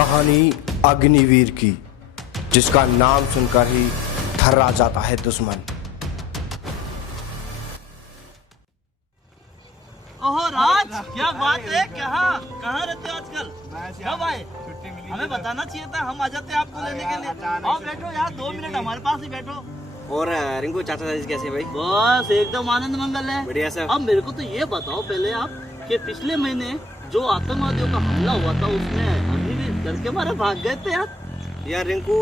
कहानी अग्निवीर की, जिसका नाम सुनकर ही थर्रा जाता है दुश्मन। ओहो राज, क्या बात है? कहाँ रहते हो आजकल? कब आए? हमें बताना चाहिए था, हम आ जाते आपको लेने के लिए। आओ बैठो यार, 2 मिनट हमारे पास ही बैठो। और रिंकू चाचा जी कैसे भाई? बस एकदम आनंद मंगल है। बढ़िया सर। अब मेरे को तो ये बताओ पहले आप कि पिछले महीने जो आतंकवादियों का हमला हुआ था उसमें अग्निवीर डर के मारे भाग गए थे यार। यार रिंकू,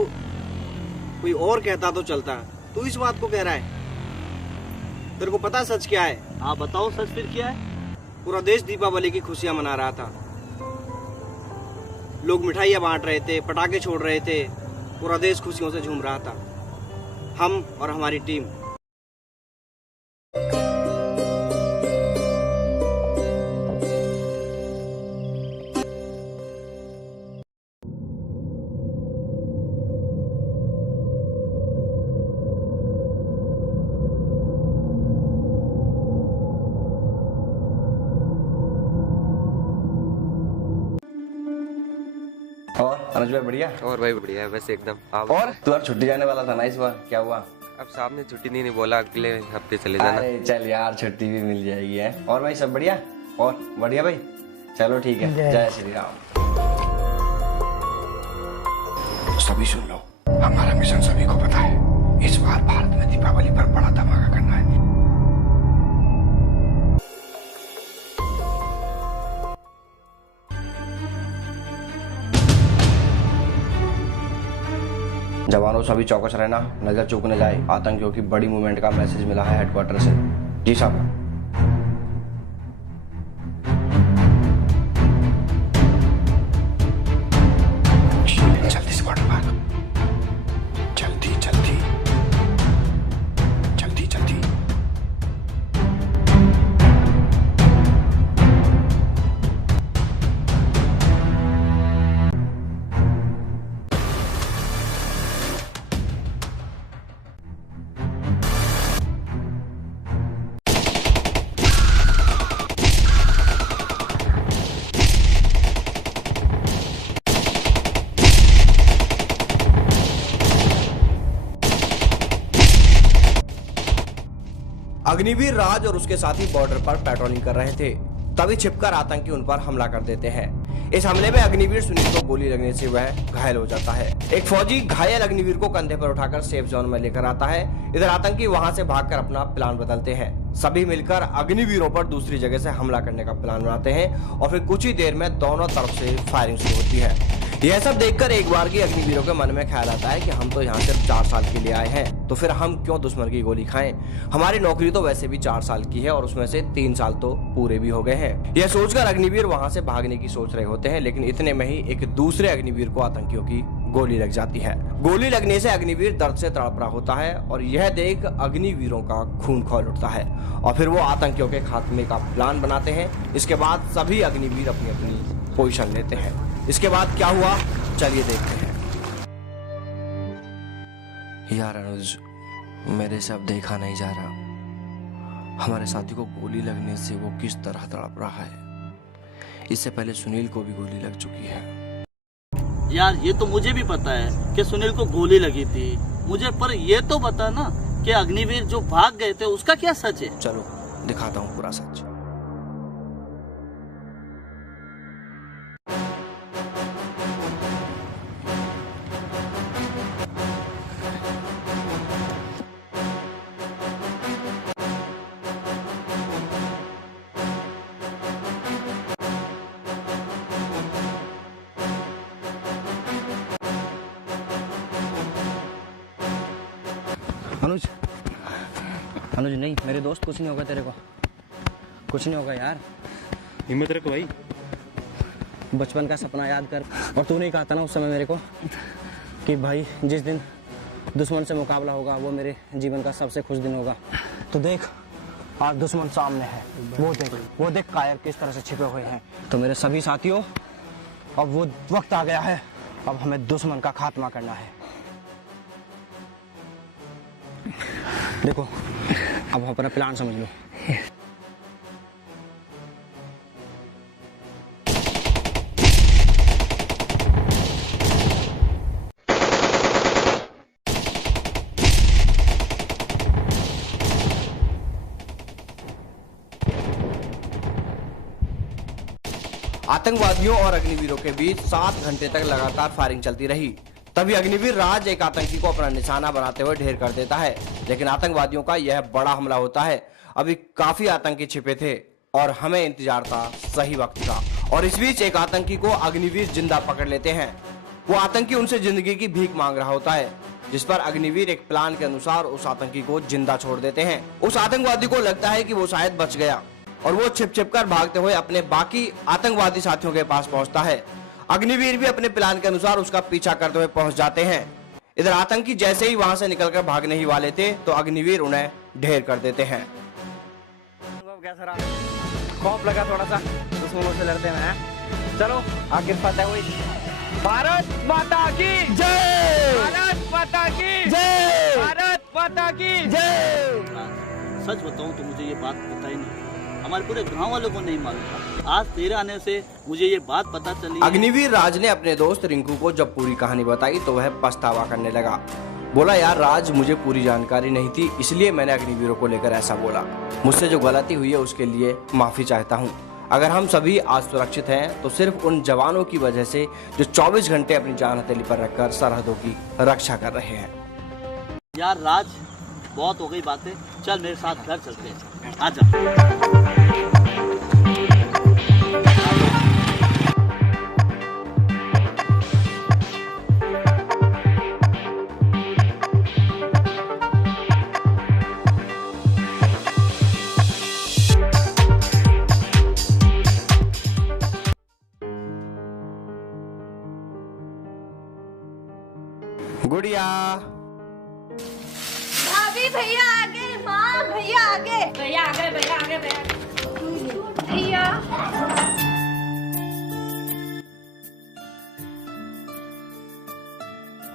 कोई और कहता तो चलता, तू इस बात को कह रहा है? तेरे को पता सच क्या है? आप बताओ सच फिर क्या है? पूरा देश दीपावली की खुशियां मना रहा था। लोग मिठाइयां बांट रहे थे, पटाखे छोड़ रहे थे, पूरा देश खुशियों से झूम रहा था। हम और हमारी टीम। और अनुज भाई बढ़िया? और भाई बढ़िया है बस एकदम। आप और तू यार छुट्टी जाने वाला था ना इस बार, क्या हुआ? अब साहब ने छुट्टी नहीं बोला, अगले हफ्ते चले जाना। अरे चल यार, छुट्टी भी मिल जाएगी है। और भाई सब बढ़िया? और बढ़िया भाई, चलो ठीक है। जय श्री राम। सभी सुन लो, हमारा मिशन सभी को पता है। इस बार भारत में दीपावली पर बड़ा धमाका करना है। जवानों सभी चौकस रहना, नजर चूकने जाए। आतंकियों की बड़ी मूवमेंट का मैसेज मिला है हेडक्वार्टर से। जी साहब। जल्दी से बॉर्डर मार, जल्दी जल्दी जल्दी जल्दी। अग्निवीर राज और उसके साथी बॉर्डर पर पेट्रोलिंग कर रहे थे, तभी छिपकर आतंकी उन पर हमला कर देते हैं। इस हमले में अग्निवीर सुनील को गोली लगने से वह घायल हो जाता है। एक फौजी घायल अग्निवीर को कंधे पर उठाकर सेफ जोन में लेकर आता है। इधर आतंकी वहां से भागकर अपना प्लान बदलते हैं। सभी मिलकर अग्निवीरों पर दूसरी जगह से हमला करने का प्लान बनाते हैं और फिर कुछ ही देर में दोनों तरफ से फायरिंग शुरू होती है। यह सब देखकर एक बार की अग्निवीरों के मन में ख्याल आता है कि हम तो यहाँ सिर्फ 4 साल के लिए आए हैं, तो फिर हम क्यों दुश्मन की गोली खाएं? हमारी नौकरी तो वैसे भी 4 साल की है और उसमें से 3 साल तो पूरे भी हो गए हैं। यह सोचकर अग्निवीर वहां से भागने की सोच रहे होते हैं, लेकिन इतने में ही एक दूसरे अग्निवीर को आतंकियों की गोली लग जाती है। गोली लगने से अग्निवीर दर्द से तड़प रहा होता है और यह देख अग्निवीरों का खून खौल उठता है और फिर वो आतंकियों के खात्मे का प्लान बनाते हैं। इसके बाद सभी अग्निवीर अपनी अपनी पोजीशन लेते हैं। इसके बाद क्या हुआ, चलिए देखते हैं। यार अनुज, मेरे से अब देखा नहीं जा रहा। हमारे साथी को गोली लगने से वो किस तरह तड़प रहा है। इससे पहले सुनील को भी गोली लग चुकी है। यार ये तो मुझे भी पता है कि सुनील को गोली लगी थी मुझे, पर ये तो बता ना कि अग्निवीर जो भाग गए थे उसका क्या सच है? चलो दिखाता हूँ पूरा सच। अनुज, अनुज नहीं, मेरे दोस्त, कुछ नहीं होगा तेरे को, कुछ नहीं होगा यार। हिम्मत रखो भाई। बचपन का सपना याद कर। और तूने ही कहा था ना उस समय मेरे को कि भाई जिस दिन दुश्मन से मुकाबला होगा वो मेरे जीवन का सबसे खुश दिन होगा। तो देख, आज दुश्मन सामने है। वो देख कायर किस तरह से छिपे हुए हैं। तो मेरे सभी साथियों, अब वो वक्त आ गया है, अब हमें दुश्मन का खात्मा करना है। देखो, अब अपना प्लान समझ लो। आतंकवादियों और अग्निवीरों के बीच 7 घंटे तक लगातार फायरिंग चलती रही। तभी अग्निवीर राज एक आतंकी को अपना निशाना बनाते हुए ढेर कर देता है, लेकिन आतंकवादियों का यह बड़ा हमला होता है। अभी काफी आतंकी छिपे थे और हमें इंतजार था सही वक्त का। और इस बीच एक आतंकी को अग्निवीर जिंदा पकड़ लेते हैं। वो आतंकी उनसे जिंदगी की भीख मांग रहा होता है, जिस पर अग्निवीर एक प्लान के अनुसार उस आतंकी को जिंदा छोड़ देते हैं। उस आतंकवादी को लगता है कि वो शायद बच गया और वो छिप कर भागते हुए अपने बाकी आतंकवादी साथियों के पास पहुंचता है। अग्निवीर भी अपने प्लान के अनुसार उसका पीछा करते हुए पहुंच जाते हैं। इधर आतंकी जैसे ही वहां से निकलकर भागने ही वाले थे तो अग्निवीर उन्हें ढेर कर देते हैं। कैसा रहा? खौफ लगा थोड़ा सा दुश्मनों से लड़ते हैं। चलो आखिर फतेह हुई। भारत माता की जय! भारत माता की जय! भारत माता की जय! सच बताऊं तो मुझे ये बात पता ही नहीं, हमारे पूरे गांव वालों को नहीं मालूम था। आज तेरे आने से मुझे ये बात पता चली। अग्निवीर राज ने अपने दोस्त रिंकू को जब पूरी कहानी बताई तो वह पछतावा करने लगा। बोला, यार राज, मुझे पूरी जानकारी नहीं थी, इसलिए मैंने अग्निवीरों को लेकर ऐसा बोला। मुझसे जो गलती हुई है उसके लिए माफी चाहता हूँ। अगर हम सभी आज सुरक्षित हैं तो सिर्फ उन जवानों की वजह से जो 24 घंटे अपनी जान हथेली पर रखकर सरहदों की रक्षा कर रहे हैं। यार राज, बहुत हो गई बातें, चल मेरे साथ घर चलते हैं, आजा। गुड़िया, भाभी भैया आगे, माँ भैया आगे, भैया आगे, भैया आगे, भैया।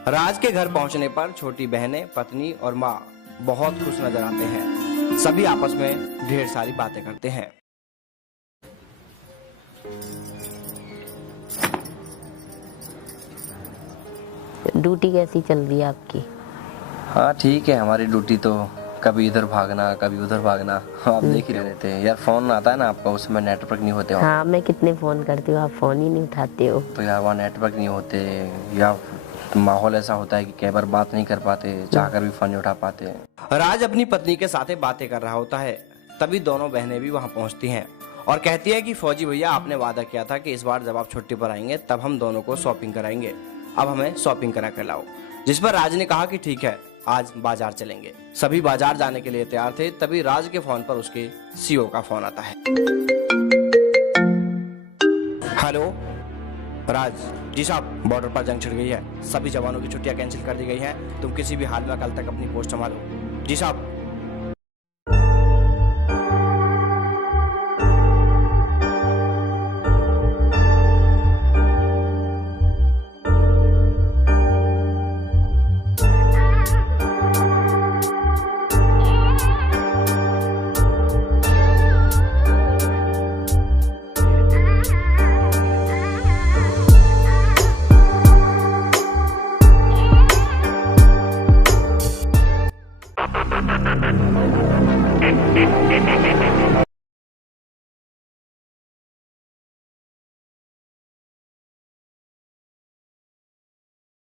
राज के घर पहुंचने पर छोटी बहनें, पत्नी और माँ बहुत खुश नजर आते हैं। सभी आपस में ढेर सारी बातें करते हैं। ड्यूटी कैसी चल रही है आपकी? हाँ ठीक है, हमारी ड्यूटी तो कभी इधर भागना कभी उधर भागना, आप देख ही रहे थे। यार फोन आता है ना आपका, उसमें नेटवर्क नहीं होते। हाँ, मैं कितने फोन करती हूँ, आप फोन ही नहीं उठाते हो। तो यार वहाँ नेटवर्क नहीं होते, या माहौल ऐसा होता है कि कई बार बात नहीं कर पाते, चाहकर भी फोन नहीं उठा पाते। राज अपनी पत्नी के साथ बातें कर रहा होता है, तभी दोनों बहनें भी वहाँ पहुँचती हैं और कहती है कि फौजी भैया, आपने वादा किया था कि इस बार जब आप छुट्टी पर आएंगे तब हम दोनों को शॉपिंग कराएंगे, अब हमें शॉपिंग करा कर लाओ। जिस पर राज ने कहा कि ठीक है, आज बाजार चलेंगे। सभी बाजार जाने के लिए तैयार थे, तभी राज के फोन पर उसके सीओ का फोन आता है। हेलो राज जी साहब, बॉर्डर पर जंग छिड़ गई है, सभी जवानों की छुट्टियां कैंसिल कर दी गई हैं, तुम किसी भी हाल में कल तक अपनी पोस्ट संभालो। जी साहब।